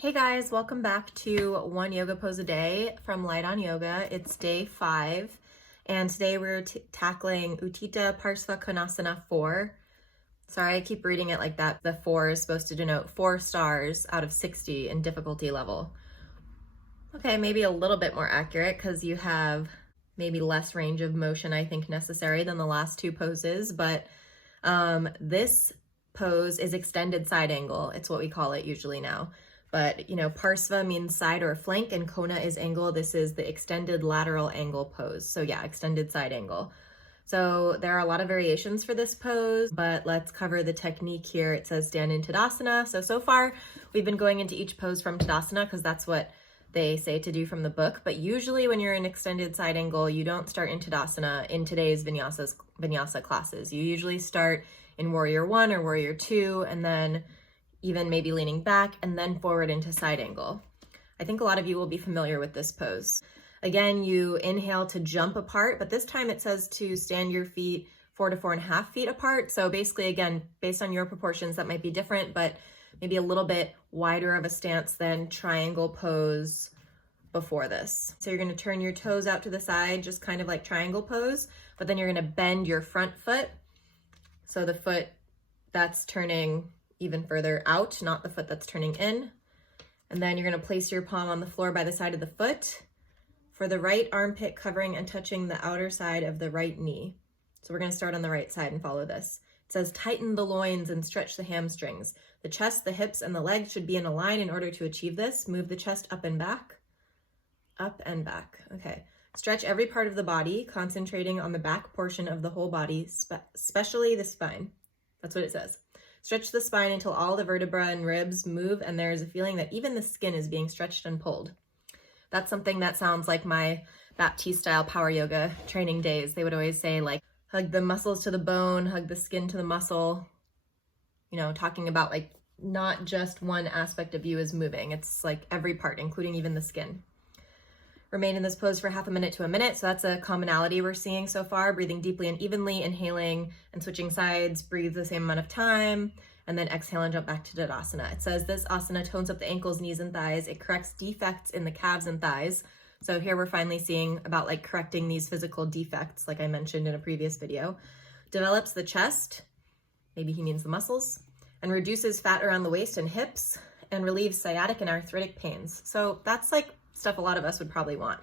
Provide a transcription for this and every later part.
Hey guys, welcome back to One Yoga Pose a Day from Light on Yoga. It's day 5, and today we're tackling Utthita Parsvakonasana 4. Sorry, I keep reading it like that. The 4 is supposed to denote 4 stars out of 60 in difficulty level. Okay, maybe a little bit more accurate because you have maybe less range of motion, I think, necessary than the last 2 poses, but this pose is extended side angle. It's what we call it usually now. But, Parsva means side or flank, and Kona is angle. This is the extended lateral angle pose. So yeah, extended side angle. So there are a lot of variations for this pose, but let's cover the technique here. It says stand in Tadasana. So far, we've been going into each pose from Tadasana because that's what they say to do from the book. But usually when you're in extended side angle, you don't start in Tadasana in today's vinyasa classes. You usually start in Warrior 1 or Warrior 2, and then even maybe leaning back and then forward into side angle. I think a lot of you will be familiar with this pose. Again, you inhale to jump apart, but this time it says to stand your feet 4 to 4.5 feet apart. So basically, again, based on your proportions, that might be different, but maybe a little bit wider of a stance than triangle pose before this. So you're going to turn your toes out to the side, just kind of like triangle pose, but then you're going to bend your front foot. So the foot that's turning even further out, not the foot that's turning in. And then you're going to place your palm on the floor by the side of the foot for the right armpit covering and touching the outer side of the right knee. So we're going to start on the right side and follow this. It says tighten the loins and stretch the hamstrings. The chest, the hips, and the legs should be in a line in order to achieve this. Move the chest up and back. Up and back. Okay. Stretch every part of the body, concentrating on the back portion of the whole body, especially the spine. That's what it says. Stretch the spine until all the vertebrae and ribs move, and there is a feeling that even the skin is being stretched and pulled. That's something that sounds like my Baptiste-style power yoga training days. They would always say, like, hug the muscles to the bone, hug the skin to the muscle, talking about, like, not just one aspect of you is moving. It's, like, every part, including even the skin. Remain in this pose for half a minute to a minute. So that's a commonality we're seeing so far. Breathing deeply and evenly, inhaling and switching sides. Breathe the same amount of time. And then exhale and jump back to Tadasana. It says this asana tones up the ankles, knees, and thighs. It corrects defects in the calves and thighs. So here we're finally seeing about like correcting these physical defects, like I mentioned in a previous video. Develops the chest. Maybe he means the muscles. And reduces fat around the waist and hips. And relieves sciatic and arthritic pains. So that's like stuff a lot of us would probably want.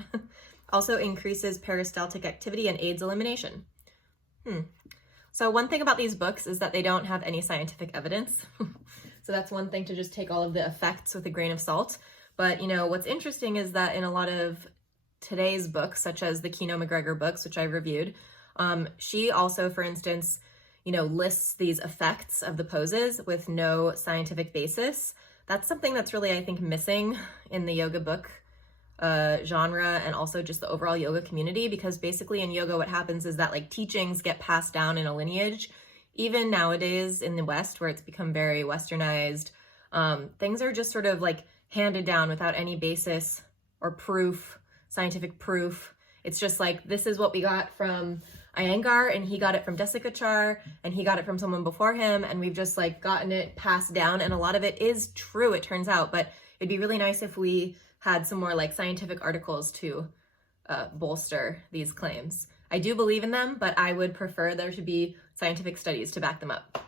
Also increases peristaltic activity and aids elimination. So one thing about these books is that they don't have any scientific evidence. So that's one thing to just take all of the effects with a grain of salt. But what's interesting is that in a lot of today's books, such as the Kino McGregor books, which I reviewed, she also, for instance, lists these effects of the poses with no scientific basis. That's something that's really, I think, missing in the yoga book genre and also just the overall yoga community, because basically in yoga what happens is that like teachings get passed down in a lineage. Even nowadays in the West, where it's become very westernized, things are just sort of like handed down without any basis or proof, scientific proof. It's just like, this is what we got from Iyengar, and he got it from Desikachar, and he got it from someone before him, and we've just like gotten it passed down, and a lot of it is true, it turns out, but it'd be really nice if we had some more like scientific articles to bolster these claims. I do believe in them, but I would prefer there to be scientific studies to back them up.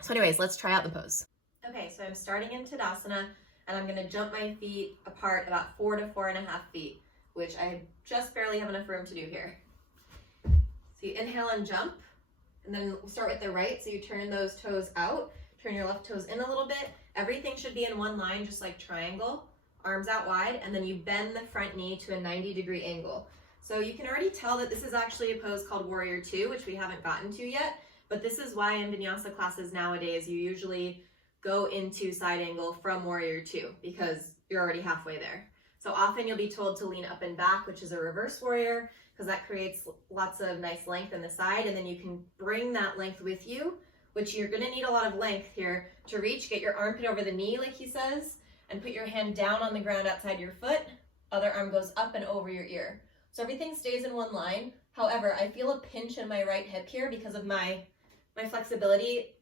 So anyways, let's try out the pose. Okay, so I'm starting in Tadasana, and I'm gonna jump my feet apart about 4 to 4.5 feet, which I just barely have enough room to do here. So you inhale and jump, and then we'll start with the right, so you turn those toes out, turn your left toes in a little bit. Everything should be in one line, just like triangle. Arms out wide, and then you bend the front knee to a 90-degree angle. So you can already tell that this is actually a pose called Warrior 2, which we haven't gotten to yet, but this is why in vinyasa classes nowadays you usually go into side angle from Warrior 2, because you're already halfway there. So often you'll be told to lean up and back, which is a reverse warrior, because that creates lots of nice length in the side, and then you can bring that length with you, which you're gonna need a lot of length here to reach. Get your armpit over the knee, like he says, and put your hand down on the ground outside your foot. Other arm goes up and over your ear. So everything stays in one line. However, I feel a pinch in my right hip here because of my flexibility,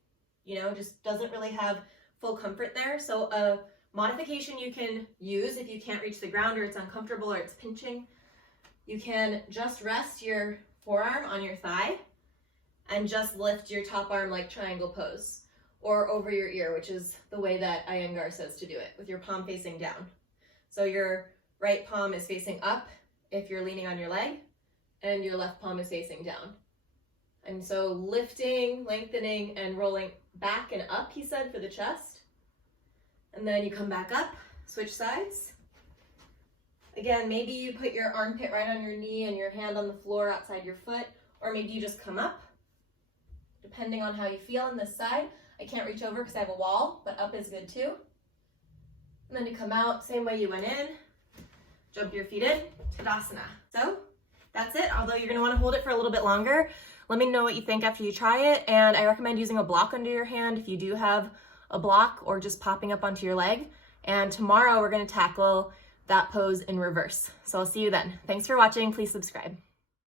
just doesn't really have full comfort there. So a modification you can use if you can't reach the ground or it's uncomfortable or it's pinching. You can just rest your forearm on your thigh and just lift your top arm like triangle pose, or over your ear, which is the way that Iyengar says to do it, with your palm facing down. So your right palm is facing up if you're leaning on your leg, and your left palm is facing down. And so lifting, lengthening, and rolling back and up, he said, for the chest. And then you come back up, switch sides. Again, maybe you put your armpit right on your knee and your hand on the floor outside your foot, or maybe you just come up, depending on how you feel on this side. I can't reach over because I have a wall, but up is good too. And then you come out, same way you went in, jump your feet in, Tadasana. So that's it, although you're gonna wanna hold it for a little bit longer. Let me know what you think after you try it, and I recommend using a block under your hand if you do have a block, or just popping up onto your leg. And tomorrow we're gonna tackle that pose in reverse. So I'll see you then. Thanks for watching, please subscribe.